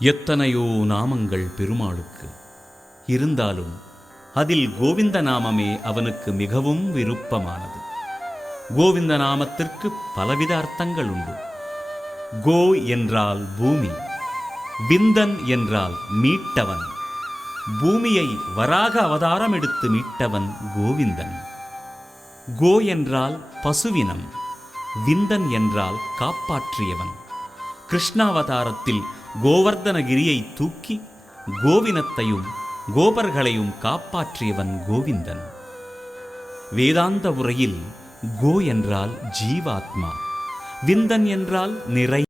எத்தனையோ நாமங்கள் பெருமாளுக்கு இருந்தாலும் அதில் கோவிந்த நாமமே அவனுக்கு மிகவும் விருப்பமானது. கோவிந்த நாமத்திற்கு பலவித அர்த்தங்கள் உண்டு. கோ என்றால் பூமி, விந்தன் என்றால் மீட்டவன். பூமியை வராக அவதாரம் எடுத்து மீட்டவன் கோவிந்தன். கோ என்றால் பசுவினம், விந்தன் என்றால் காப்பாற்றியவன். கிருஷ்ணாவதாரத்தில் கோவர்தனகிரியை தூக்கி கோவினத்தையும் கோபர்களையும் காப்பாற்றியவன் கோவிந்தன். வேதாந்த உரையில் கோ என்றால் ஜீவாத்மா, விந்தன் என்றால் நிறை.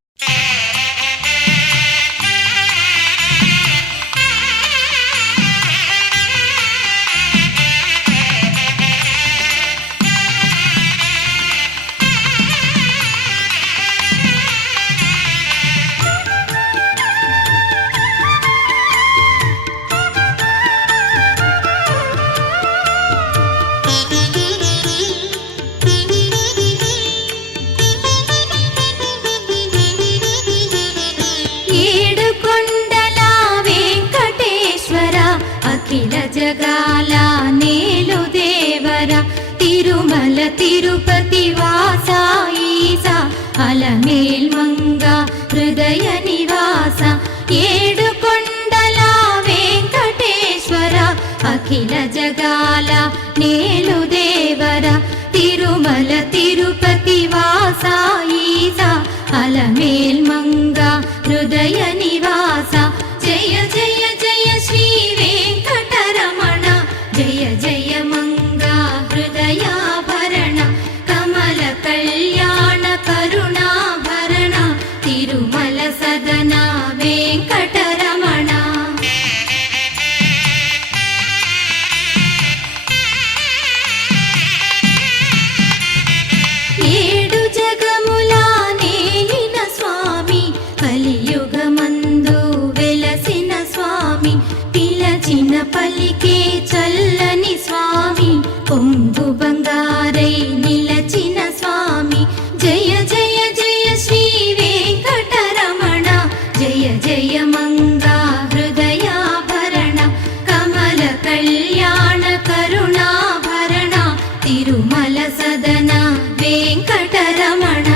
జగాల నేలు దేవర తిరుమల తిరుపతి వాస ఈసా అలమేల్ మంగ హృదయ నివాస ఏడు కొండల వెంకటేశ్వర అఖిల జగాల నేలు దేవర తిరుమల తిరుపతి వాస ఈసా అలమేల్ మంగ హృదయ నివాస జయ జయ జయ శ్రీ వెంకటరమణ జయ జయ మంగా హృదయాభరణ కమల కళ్యాణ కరుణాభరణ తిరుమల సదన వెంకటరమణ. ఏడు జగముల నేలిన స్వామి కలియుగమందు వెలసిన స్వామి పిలచిన పలికే చల్లని స్వామి పొంగు బంగారై నిలచిన స్వామి జయ జయ జయ శ్రీ వెంకటరమణ జయ జయ మంగా హృదయాభరణ కమల కళ్యాణ కరుణాభరణ తిరుమల సదన వెంకటరమణ.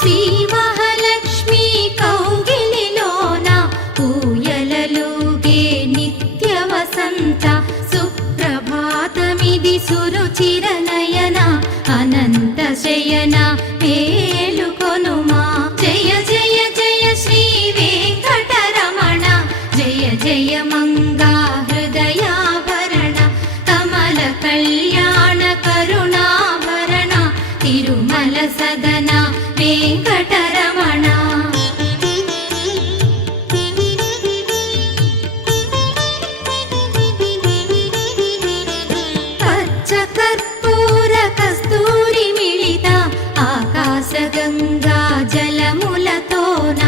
శ్రీ మహాలక్ష్మి కౌగిలిలోన ఊయలలుగే నిత్య వసంత సుప్రభాతమిది సురుచిర నయన అనంత శయన మేలుకొనుమా జయ జయ జయ శ్రీ వెంకటరమణ జయ జయ మంగా హృదయాభరణ కమల కళ్యాణ కరుణాభరణ తిరుమల సదన వెంకటరమణ. పచ్చ కర్పూర కస్తూరి మిళిత ఆకాశ గంగా జలములతోన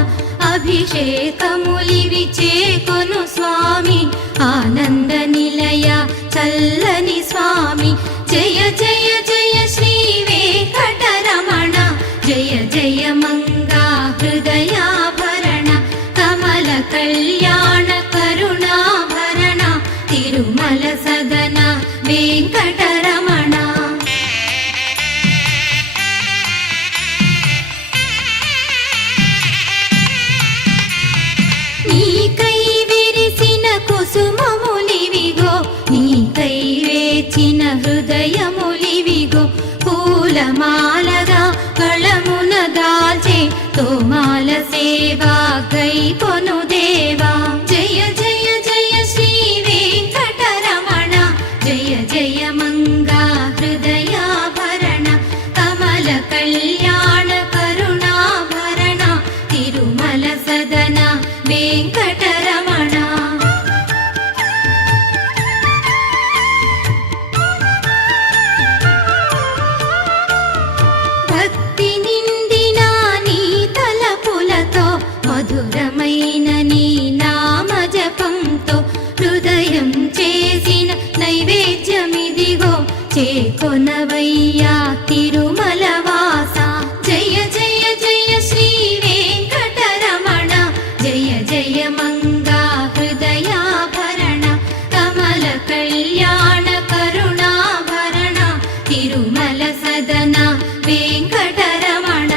అభిషేకములివి చేకొను స్వామి ఆనంద నిలయ చల్లని స్వామి జయ జయ జయ శ్రీ వెంకటరమణ జయ జయ మంగా హృదయాభరణ కమల కళ్యాణ కరుణాభరణ తిరుమల సదన వెంకటరమణ. నీకై విరిసిన కుసుమములివిగో నీకై వేచిన హృదయములివిగో పూలమాలగా కళమున దాల్చే తోమాల సేవా గై కొను దేవా జయ జయ జయ శ్రీ వెంకటరమణ జయ జయ మంగా హృదయాభరణ కమల కళ్యాణ కరుణాభరణ తిరుమల సదన వెంకటరమణ. భక్తి నిండిన నీ తలపులతో మధురమైన నీ నామ జపంతో హృదయం చేసిన నైవేద్యమిదిగో చేకొనవయ్యా తిరుమలవాస. జయ జయ జయ శ్రీ వెంకటరమణ, జయ జయ మంగా హృదయాభరణ, కమల కళ్యాణ కరుణాభరణ, తిరుమల సదన వెంకటరమణ.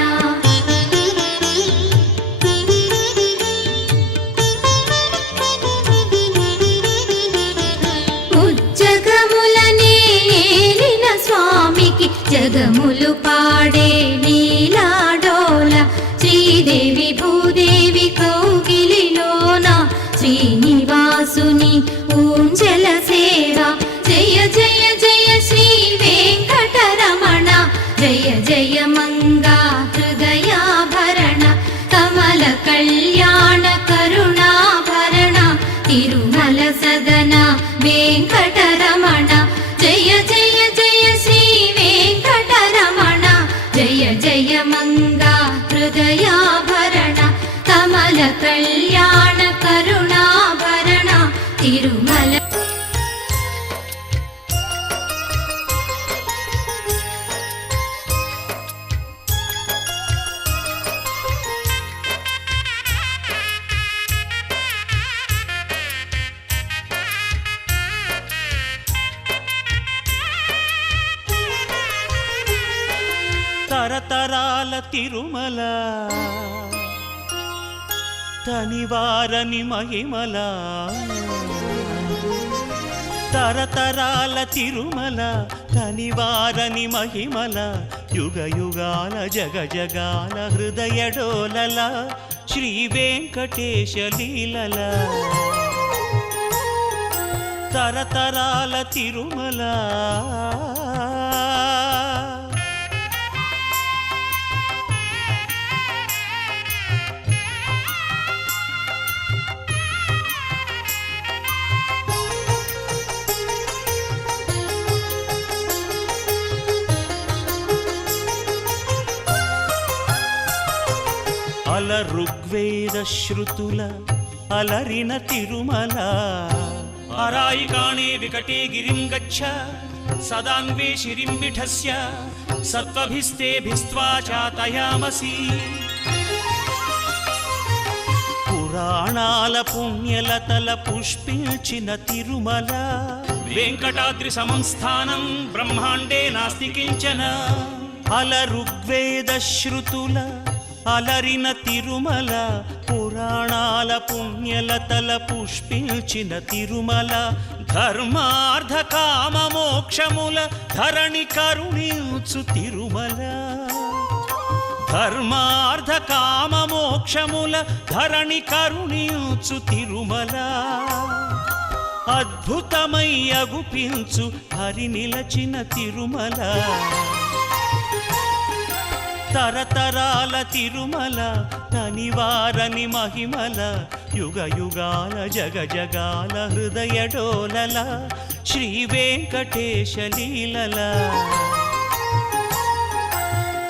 జగములు పాడే లీలాడోల, శ్రీదేవి భూదేవి కౌగిలిలోన, శ్రీనివాసుని ఊంజల సేవ. జయ జయ జయ శ్రీ వెంకటరమణ, జయ జయ మంగా హృదయాభరణ, కమల కళ్యాణ కరుణాభరణ, తిరుమల సదన వెంకటరమణ. జయ జయ జయ శ్రీ వెంకటరమణ, జయ జయ మంగా హృదయాభరణ, కమల కళ్యాణ కరుణాభరణ, తిరుమల. తరతరాల తిరుమల, తనివారని మహిమల. తరతరాల తిరుమల, తనివారని మహిమల, యుగ యుగాల జగ జగాల హృదయడోలల, శ్రీ వెంకటేశ లీలల. తరతరాల తిరుమల, అల ఋగ్వేద శృతుల అలరిన తిరుమల. అరాయి కాణే వికటే గిరిం గచ్చ, సదాన్వే శిరిం విఠస్య, సత్వభిస్తేభిస్త్వా చాతయామసి. పురాణాల పుణ్యలతల పుష్పించిన తిరుమల, వెంకటాద్రి సమం స్థానం బ్రహ్మాండే నాస్తి కించన. అల ఋగ్వేద శృతుల అలరిన తిరుమల, పురాణాల పుణ్యలతల పుష్పించిన తిరుమల, ధర్మార్థ కామ మోక్షముల ధరణి కరుణించు తిరుమల. ధర్మార్థ కామ మోక్షముల ధరణి కరుణించు తిరుమల. అద్భుతమై అగుపించు హరి నిలచిన తిరుమల. తరతరాల తిరుమల, తనివారని మహిమల, యుగ యుగాల జగ జగాల హృదయడోలల, శ్రీ వెంకటేశ లీలల.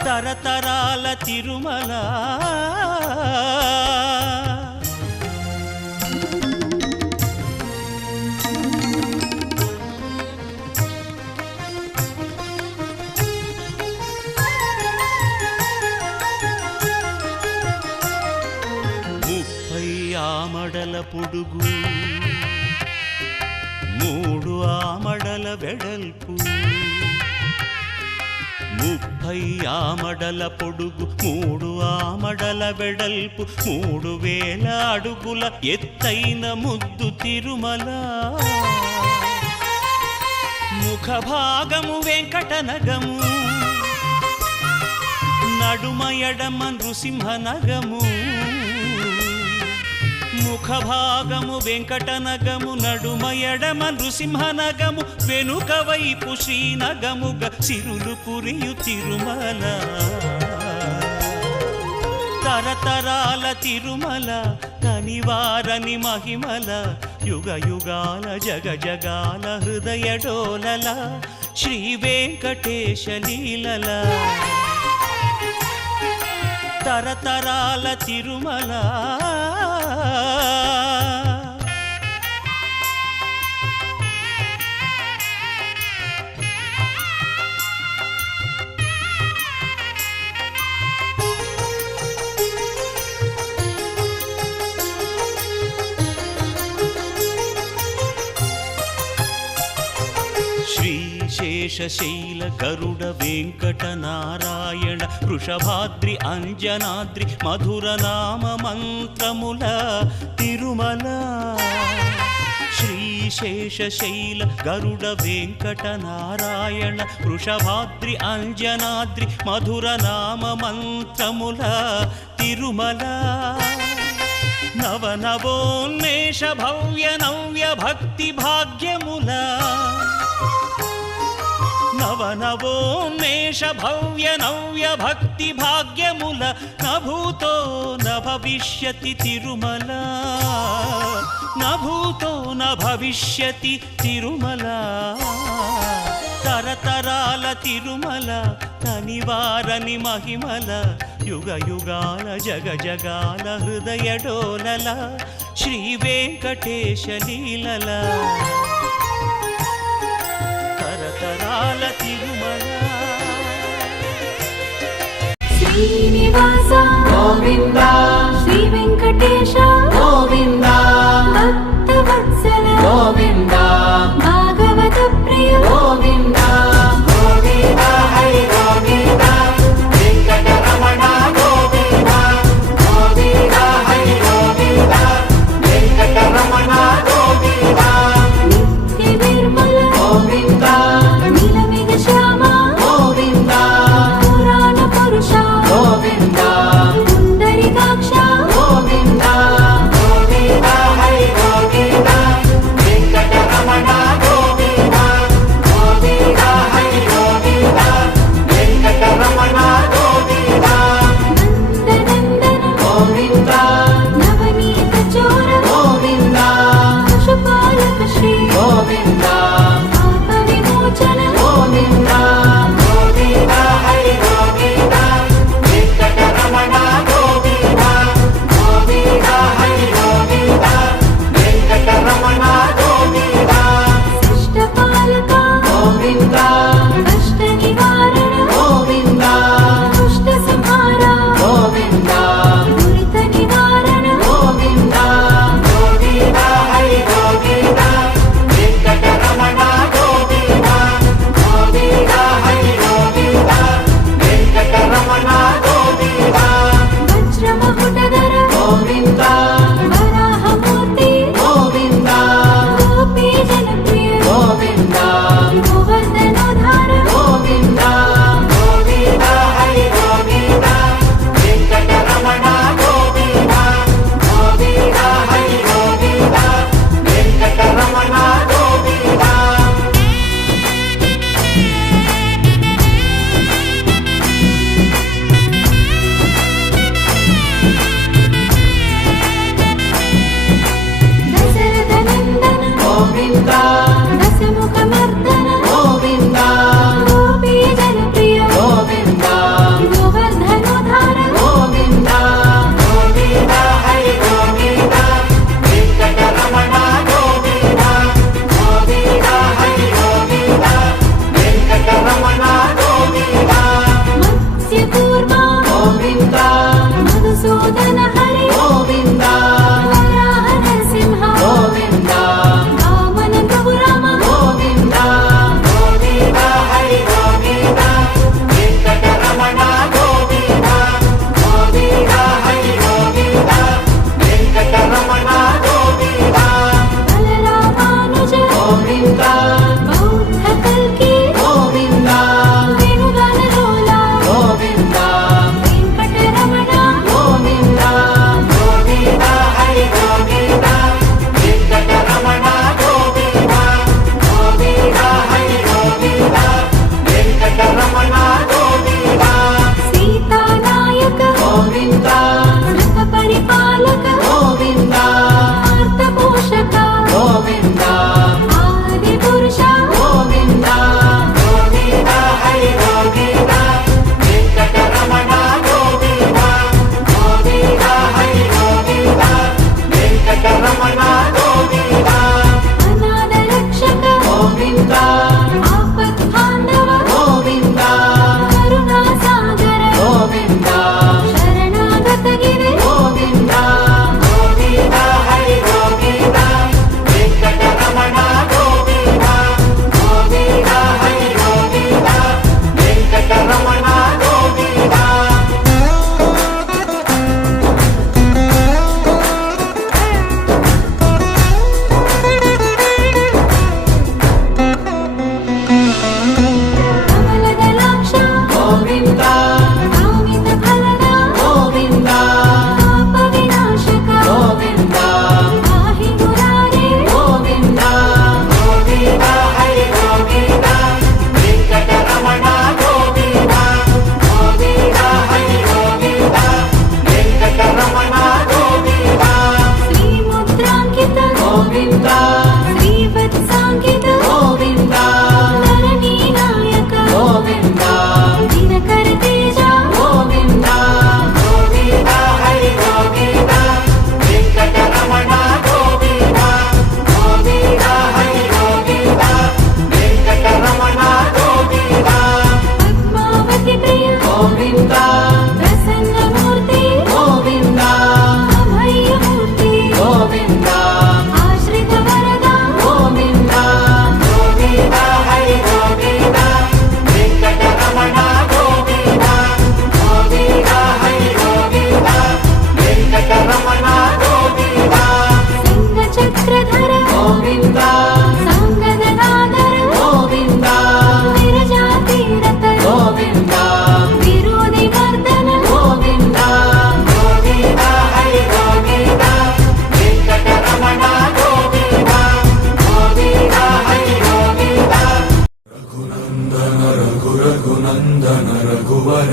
తరతరాల తిరుమల. ఆమడల పొడుగు, 3 ఆమడల వెడల్పు. 30 ఆమడల పొడుగు, 3 ఆమడల వెడల్పు, 3000 అడుగుల ఎత్తైన ముద్దు తిరుమల. ముఖ భాగము వెంకటనగము, నడుమ ఎడమ నృసింహనగము. ముఖ భాగము వెంకటనగము, నడుమ ఎడమ నృసింహనగము, వెనుక వైపు శ్రీనగముగ సిరులు పురియు తిరుమల. తరతరాల తిరుమల, తనివారని మహిమల, యుగ యుగాల జగ జగాల హృదయడోలల, శ్రీ వెంకటేశ లీలల. తరతరాల తిరుమల. శ్రీశేషశైల గరుడ వెంకటనారాయణ వృషభాద్రి అంజనాద్రి మధుర నామ మంత్రముల తిరుమల శ్రీశేషశైల గరుడ వెంకటనారాయణ వృషభాద్రి అంజనాద్రి మధుర నామ మంత్రముల తిరుమల నవనవోన్మేష భవ్య నవ్య భక్తి భాగ్యముల నవనవోన్మేష భవ్య నవ్య భక్తి భాగ్యముల నభూతో నభవిష్యతి తిరుమల నభూతో నభవిష్యతి తిరుమల తరతరాల తిరుమల తనివారని మహిమల యుగ యుగాల జగ జగాల హృదయ డోలల శ్రీ వెంకటేశ లీలల తరతరాల తిరుమల శ్రీనివాస గోవింద శ్రీ వెంకటేశ గోవింద భక్తవత్సల గోవింద భాగవత ప్రియ గోవింద గోవింద హరి గోవింద వెంకటరమణ గోవింద గోవింద హరి గోవింద వెంకటరమణ గోవింద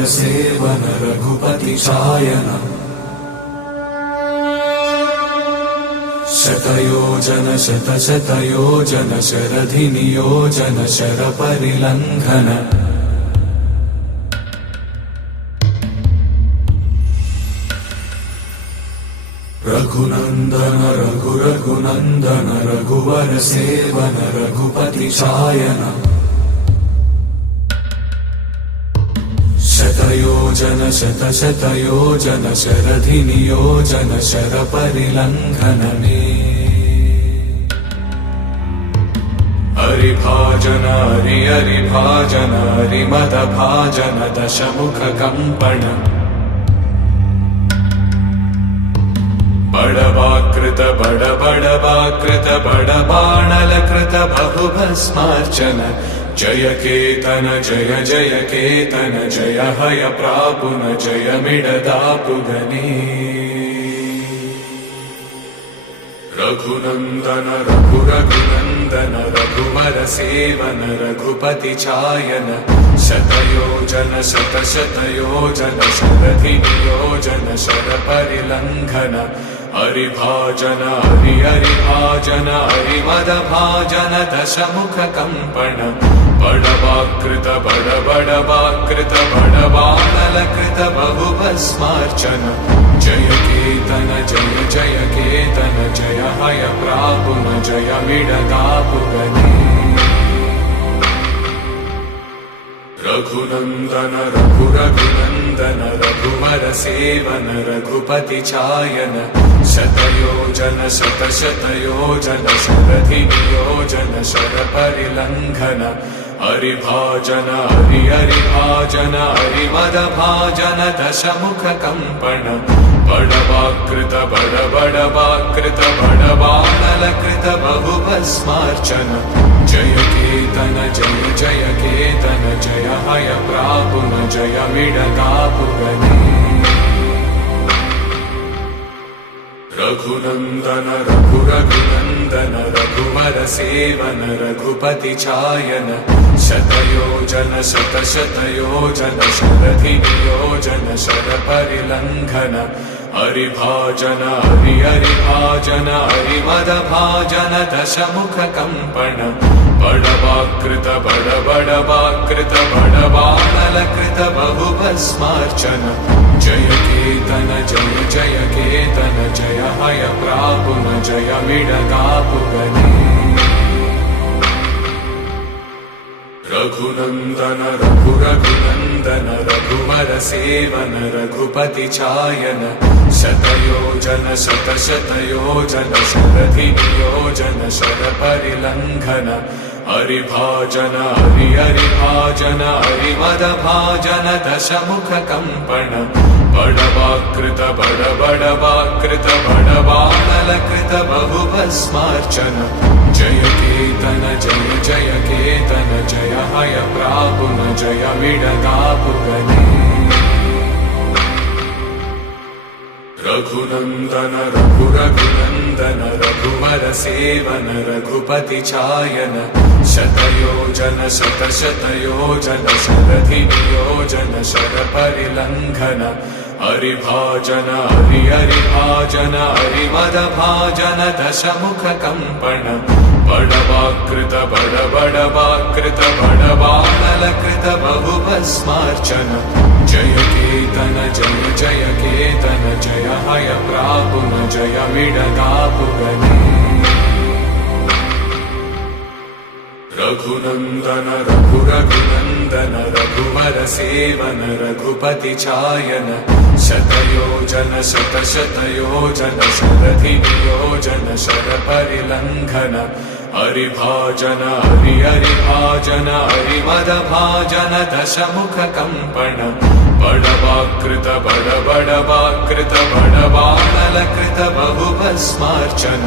सेवन रघुपति चायन शतयोजन शतशतयोजन शरधि नियोजन शर परिलंघन रघुनंदन रघुनंदन रघुवर सेवन रघुपति चायन शतयोजन शतशतयोजन शरधि नियोजन शर परिलंघन हरिभाजन हरिभाजन हरिमद भाजन दशमुख कंपन बड़वाकृत बड़वाकृत बड़बाणलकृत बहुभस्मार्चन जय केतन जय जय केतन जय हय प्रापुन जय मिडदापुगने रघुनंदन रघुनंदन रघुवर सेवन रघुपति चायन शतयोजन शतशतयोजन शरधि नियोजन शर परिलंघन हरिभाजन हरिभाजन हरिमद भाजन दशमुख कंपन बड़वाकृत बड़वाकृत बड़बाणलकृत बहुभस्मार्चन जय केतन जय जय केतन जय हय प्रापुन जय मिडदापुगने रघुनंदन रघुनंदन रघुवर सेवन रघुपति चायन शतयोजन शतशतयोजन शरधि नियोजन शर परिलंघन हरिभाजन हरिभाजन हरिमद भाजन दशमुख कंपन बड़वाकृत बड़वाकृत बड़बाणलकृत बहुभस्मार्चन जय केतन जय जय केतन जय हय प्रापुन जय मिडदापुगने रघुनंदन रघुनंदन रघुवर सेवन रघुपति चायन शतयोजन शतशतयोजन शरधि नियोजन शर परिलंघन हरिभाजन हरिभाजन हरिमद भाजन दशमुख कंपन बड़वाकृत बड़वाकृत बड़बाणलकृत बहुभस्मार्चन जय केतन जय जय केतन जय हय प्रापुन जय मिडदापुगने रघुनंदन रघुनंदन रघुवर सेवन रघुपति चायन शतयोजन शतशतयोजन शरधि नियोजन शर परिलंघन हरिभाजन हरिभाजन हरिमद भाजन दशमुख कंपन बड़वाकृत बड़वाकृत बड़बाणलकृत बहुभस्मार्चन जय केतन जय जय केतन जय हय प्रापुन जय मिडदापुगने रघुनंदन रघुनंदन रघुवर सेवन रघुपति चायन शतयोजन शतशतयोजन शरधि नियोजन शर परिलंघन हरिभाजन हरिभाजन हरिमद भाजन दशमुख कंपन बड़वाकृत बड़वाकृत बड़बाणलकृत बहुभस्मार्चन जय केतन जय जय केतन जय हय प्रापुन जय मिडदापुगने रघुनंदन रघुनंदन रघुवर सेवन रघुपति चायन शतयोजन शतशतयोजन शरधि नियोजन शर परिलंघन हरिभाजन हरिभाजन हरिमद भाजन दशमुख कंपन बड़वाकृत बड़वाकृत बड़बाणलकृत बहुभस्मार्चन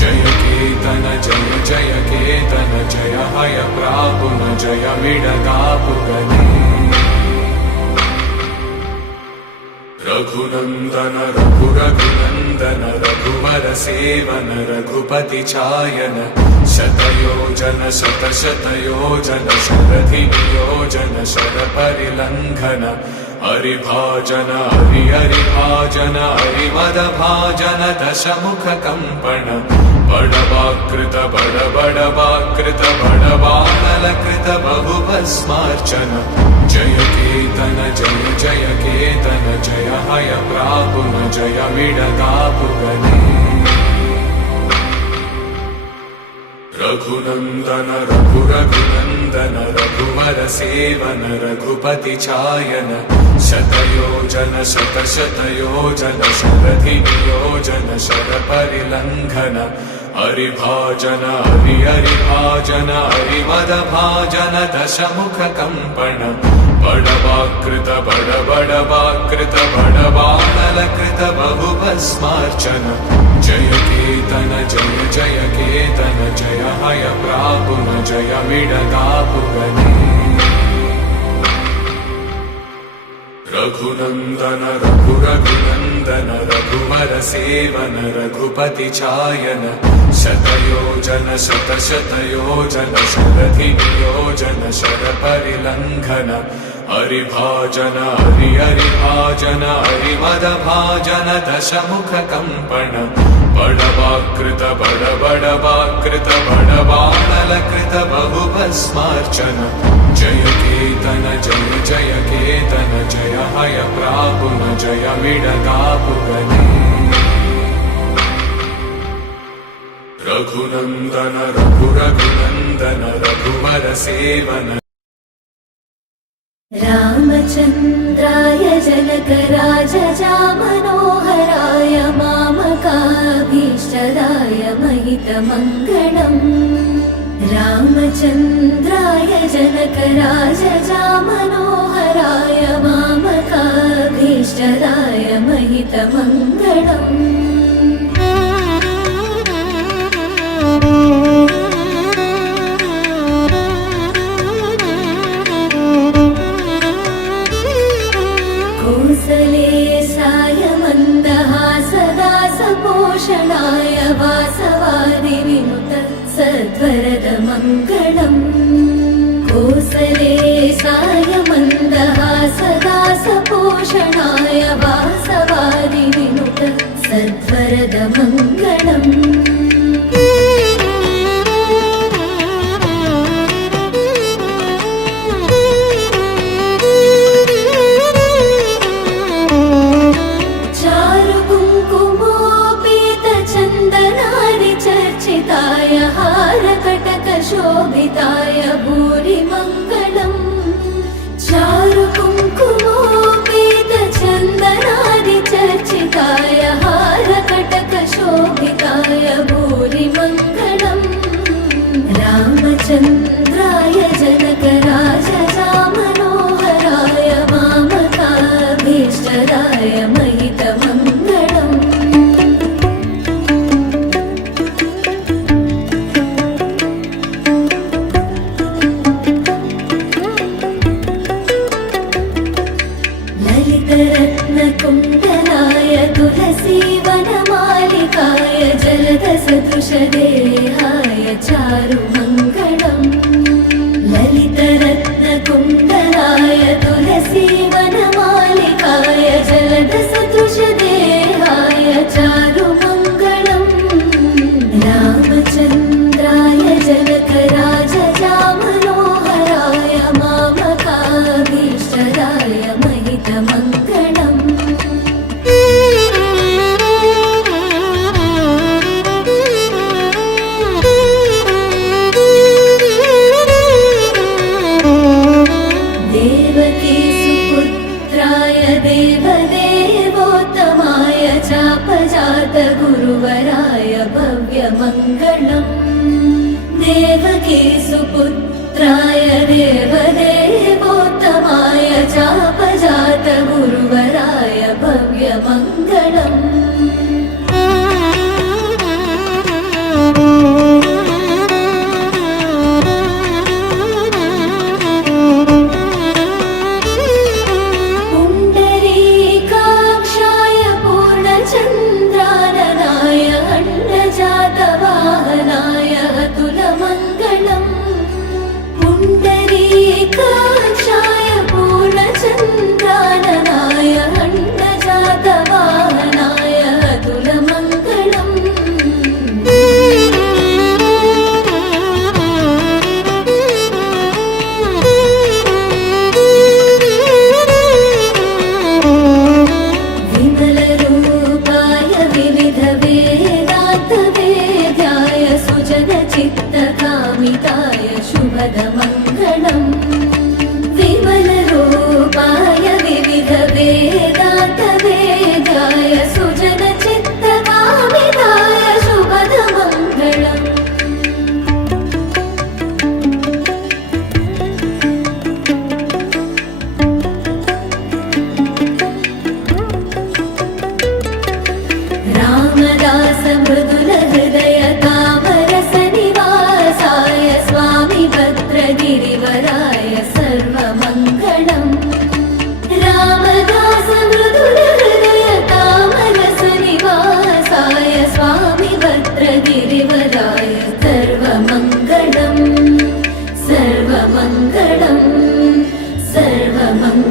जय केतन जय जय केतन जय हय प्रापुन जय मिडदापुगने रघुनन्दन रघुरघुनन्दन रघुवर सेवन रघुपति चायन शतयोजन शतशतयोजन शरधियोजन शरपरिलङ्घन हरिभाजन हरिभाजन हरिमदभाजन दशमुखकम्पण बडवाकृत बडबडवाकृत बडबाणलकृत बहुभस्मार्चन जय केतन जय जय केतन जय हय प्रापुन जय विडतापुगने रघुनन्दन रघुरघुनन्दन रघुवर सेवन रघुपति चायन शतयोजन शतशतयोजन शरधियोजन शरपरिलङ्घन हरिभाजन हरिभाजन हरिमदभाजन दशमुखकम्पण बडवाकृत बडबडवाकृत बडबाणलकृत बहुभस्मार्चन जय केतन जय जय केतन जय हय प्रापुन जय विडतापुगने रघुनन्दन रघुरघुनन्दन रघुवर सेवन रघुपति चायन शतयोजन शतशतयोजन शरधियोजन शरपरिलङ्घन हरिभाजन हरिभाजन हरिमदभाजन दशमुखकम्पण बडवाकृत बडबडवाकृत बडबाणलकृत बहुभस्मार्चन जय केतन जय जय केतन जय हय प्रापुन जय विडतापुगने रघुनन्दन रघुरघुनन्दन रघुवर सेवन रामचन्द्राय जनकराजजामनोहराय मामकाभीष्टदाय महितमङ्गलम् रामचन्द्राय जनकराजजामनोहराय मामकाभीष्टदाय महितमङ्गलम् कौसलेशाय मन्दहासदासपोषणाय वासवादिविनुत सद्वरदमङ्गलम् कौसलेशाय मन्दहासदासपोषणाय वासवादिविनुत सद्वरदमङ्गलम् शोभिताय भूरिमङ्गलम् चारुकुङ्कुमोपेतचन्दनादिचर्चिताय हारकटकशोभिताय भूरिमङ्गलम् रामचन्द्राय जनकराजजामनोहराय मामकाभीष्टदाय महितमङ्गलम् कुण्डलाय तुलसीवनमालिकाय जलदसदृशदेहाय चारुमङ्गलम् ललितरत्नकुण्डलाय तुलसीवनमालिकाय जलदसदृशदेहाय चारुमङ्गलम् रामचन्द्राय जनकराजजामनोहराय मामकाभीष्टदाय महितमङ्गलम् गुरुवराय भव्यमङ्गलम् देवकी सुपुत्राय देवदेवोत्तमाय चापजात गुरुवराय भव्यमङ्गलम् पुण्डरीकाक्ष सर्वमङ्गलं सर्वमङ्गलम्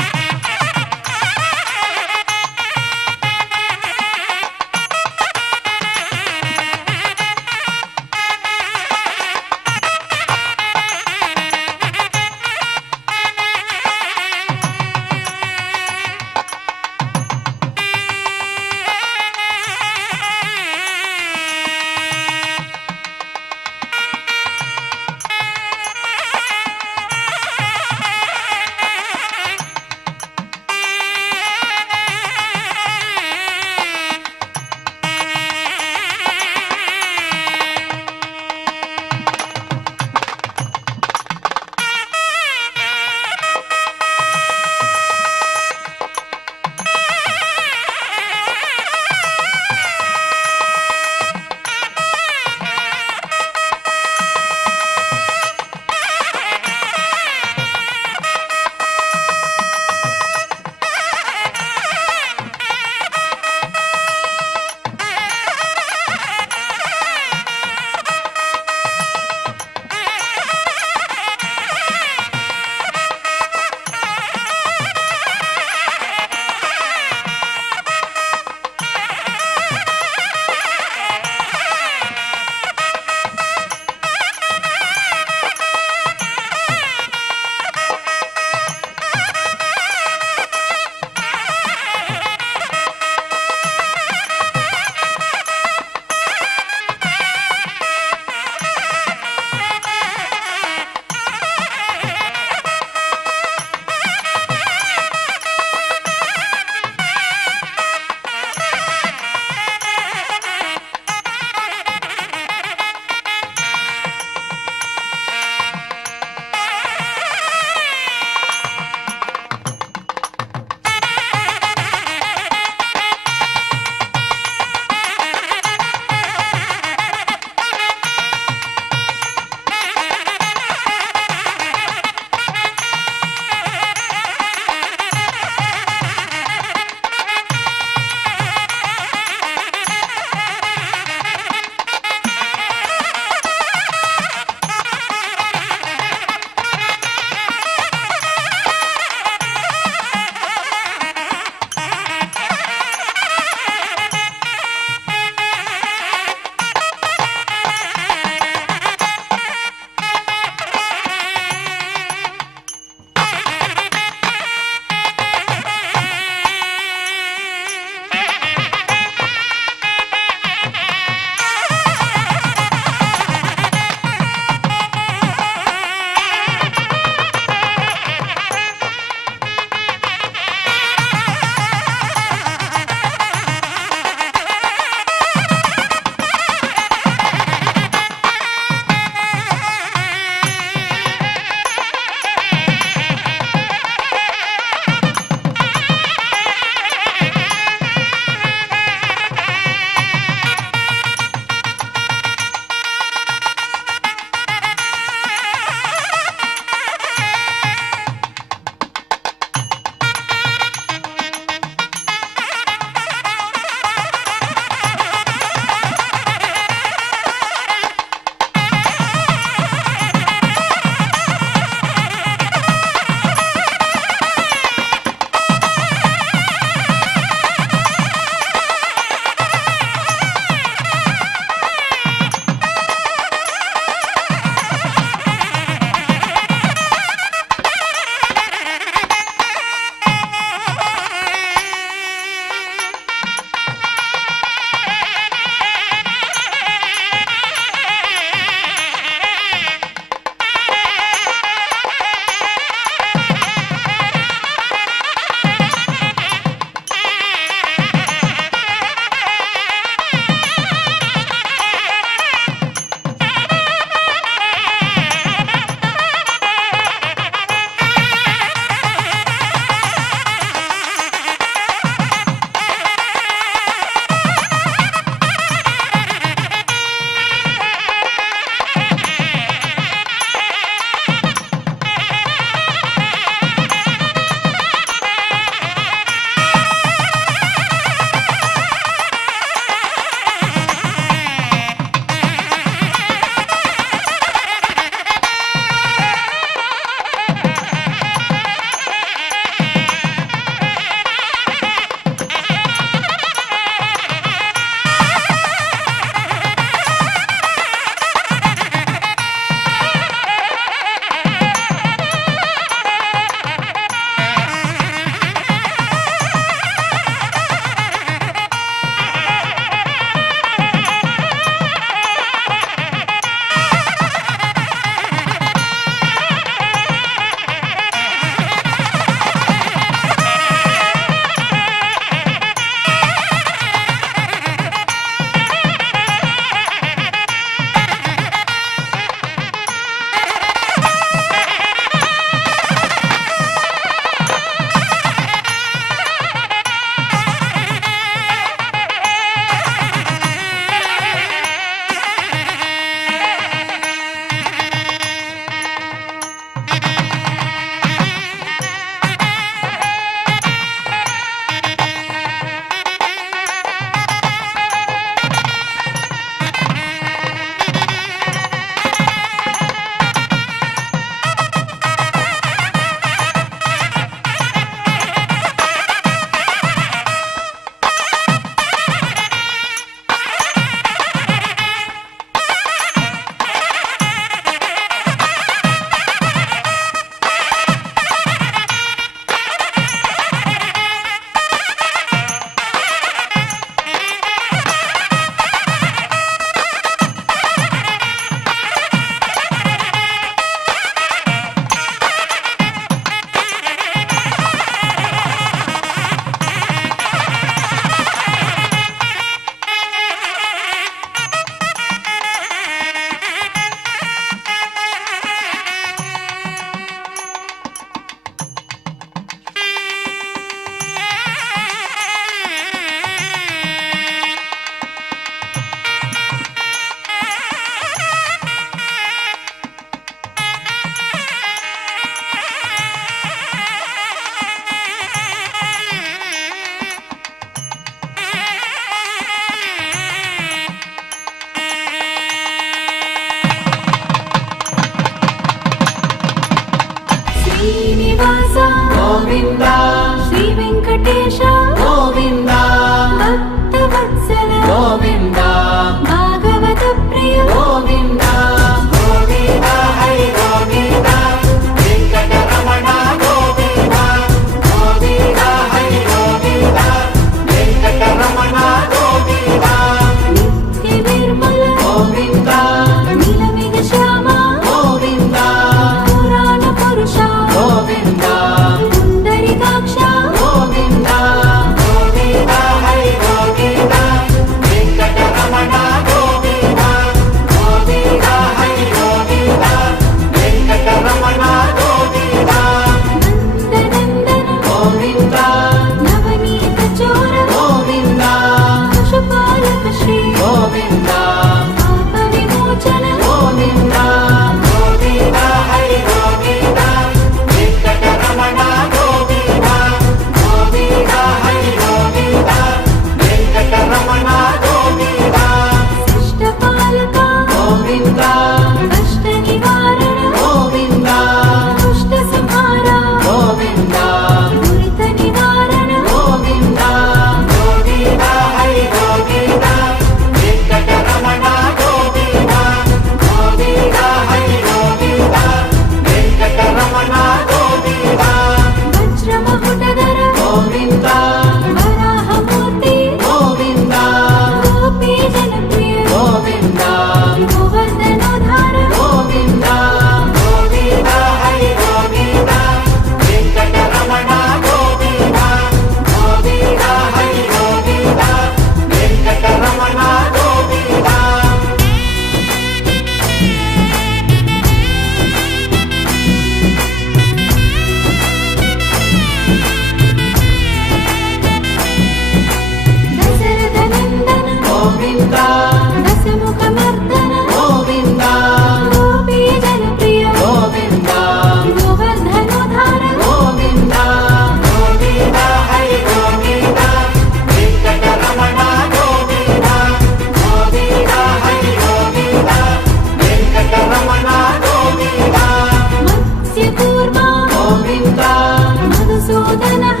मदन